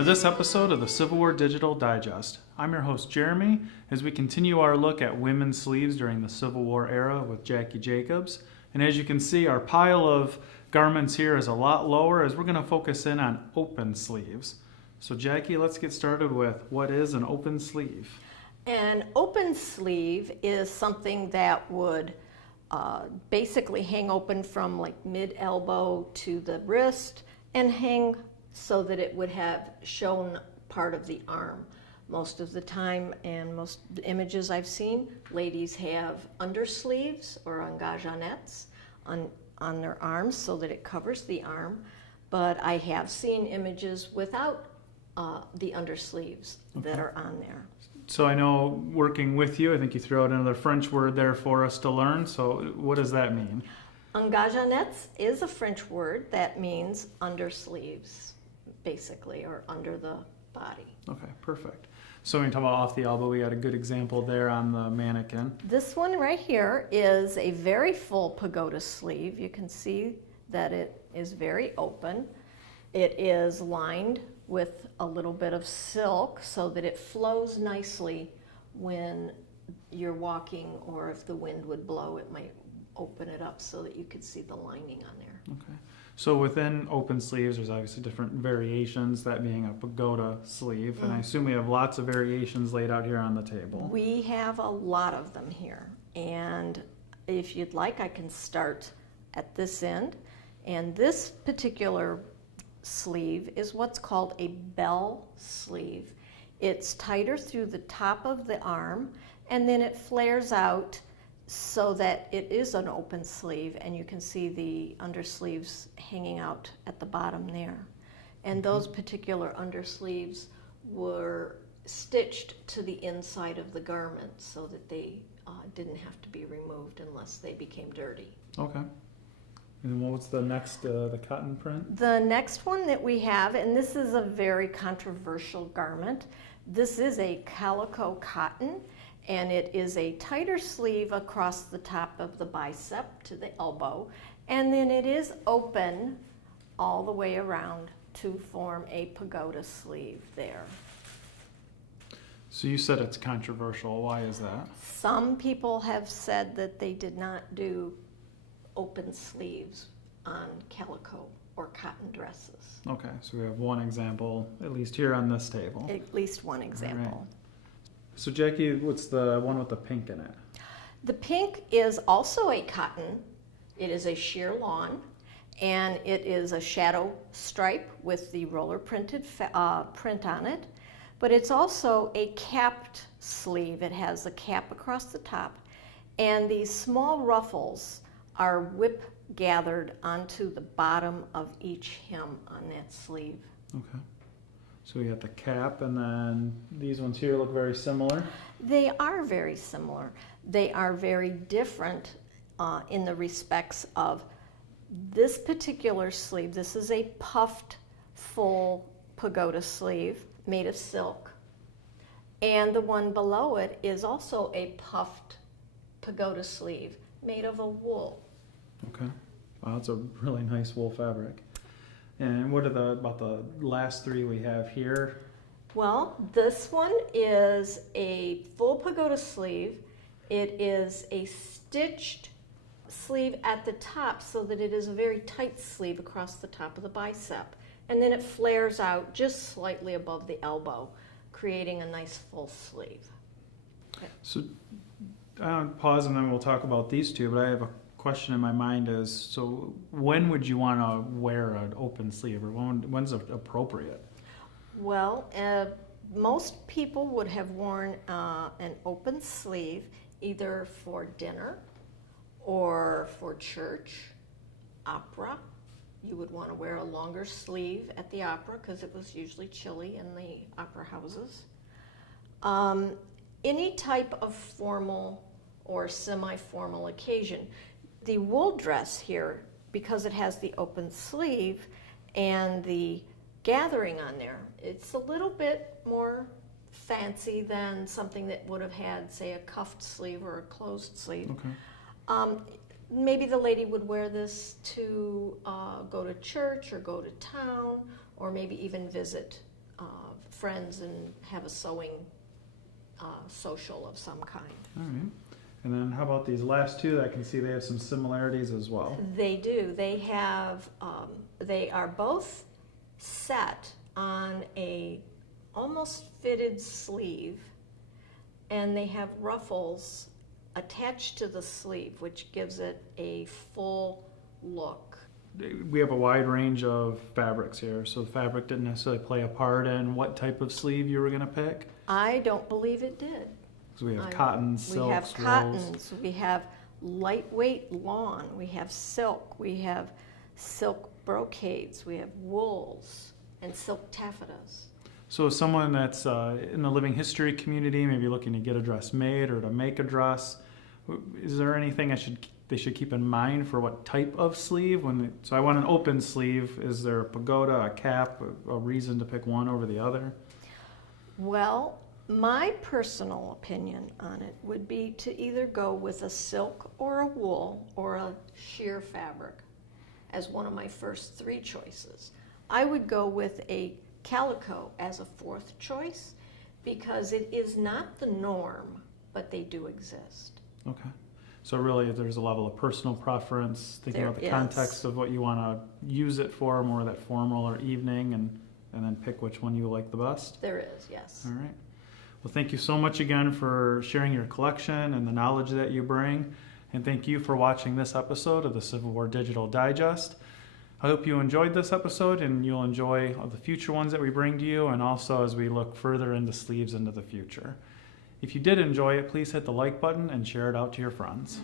to this episode of the Civil War Digital Digest. I'm your host, Jeremy, as we continue our look at women's sleeves during the Civil War era with Jackie Jacobs. And as you can see, our pile of garments here is a lot lower as we're going to focus in on open sleeves. So Jackie, let's get started with what is an open sleeve? An open sleeve is something that would basically hang open from like mid-elbow to the wrist and hang so that it would have shown part of the arm. Most of the time, and most images I've seen, ladies have undersleeves or engagenettes on their arms so that it covers the arm. But I have seen images without the undersleeves that are on there. So I know working with you, I think you threw out another French word there for us to learn. So what does that mean? Engagenettes is a French word that means undersleeves, basically, or under the body. Okay, perfect. So when you talk about off the elbow, we got a good example there on the mannequin. This one right here is a very full pagoda sleeve. You can see that it is very open. It is lined with a little bit of silk so that it flows nicely when you're walking, or if the wind would blow, it might open it up so that you could see the lining on there. Okay. So within open sleeves, there's obviously different variations, that being a pagoda sleeve. And I assume we have lots of variations laid out here on the table. We have a lot of them here. And if you'd like, I can start at this end. And this particular sleeve is what's called a bell sleeve. It's tighter through the top of the arm, and then it flares out so that it is an open sleeve, and you can see the undersleeves hanging out at the bottom there. And those particular undersleeves were stitched to the inside of the garment so that they didn't have to be removed unless they became dirty. Okay. And then what's the next, the cotton print? The next one that we have, and this is a very controversial garment, this is a calico cotton, and it is a tighter sleeve across the top of the bicep to the elbow, and then it is open all the way around to form a pagoda sleeve there. So you said it's controversial. Why is that? Some people have said that they did not do open sleeves on calico or cotton dresses. Okay, so we have one example, at least here on this table. At least one example. All right. So Jackie, what's the one with the pink in it? The pink is also a cotton. It is a sheer lawn, and it is a shadow stripe with the roller printed print on it. But it's also a capped sleeve. It has a cap across the top, and these small ruffles are whip gathered onto the bottom of each hem on that sleeve. Okay. So we got the cap, and then these ones here look very similar. They are very similar. They are very different in the respects of this particular sleeve. This is a puffed full pagoda sleeve made of silk. And the one below it is also a puffed pagoda sleeve made of a wool. Okay. Wow, that's a really nice wool fabric. And what are about the last three we have here? Well, this one is a full pagoda sleeve. It is a stitched sleeve at the top so that it is a very tight sleeve across the top of the bicep. And then it flares out just slightly above the elbow, creating a nice full sleeve. Okay. So I'll pause and then we'll talk about these two, but I have a question in my mind is, so when would you want to wear an open sleeve, or when's it appropriate? Well, most people would have worn an open sleeve either for dinner or for church, opera. You would want to wear a longer sleeve at the opera because it was usually chilly in the opera houses. Any type of formal or semi-formal occasion. The wool dress here, because it has the open sleeve and the gathering on there, it's a little bit more fancy than something that would have had, say, a cuffed sleeve or a closed sleeve. Okay. Maybe the lady would wear this to go to church or go to town, or maybe even visit friends and have a sewing social of some kind. All right. And then how about these last two? I can see they have some similarities as well. They do. They have. They are both set on a almost fitted sleeve, and they have ruffles attached to the sleeve, which gives it a full look. We have a wide range of fabrics here, so the fabric didn't necessarily play a part in what type of sleeve you were going to pick. I don't believe it did. So we have cotton, silks, we have wools. cottons, we have lightweight lawn, we have silk, we have silk brocades, we have wools, and silk taffetas. So as someone that's in the living history community, maybe looking to get a dress made or to make a dress, is there anything they should keep in mind for what type of sleeve? So I want an open sleeve. Is there a pagoda, a cap, a reason to pick one over the other? Well, my personal opinion on it would be to either go with a silk or a wool or a sheer fabric as one of my first three choices. I would go with a calico as a fourth choice because it is not the norm, but they do exist. Okay. So really there's a level of personal preference, thinking about the context of what you want to use it for, more that formal or evening, and then pick which one you like the best? There is, yes. All right. Well, thank you so much again for sharing your collection and the knowledge that you bring. And thank you for watching this episode of the Civil War Digital Digest. I hope you enjoyed this episode and you'll enjoy all the future ones that we bring to you, and also as we look further into sleeves into the future. If you did enjoy it, please hit the like button and share it out to your friends.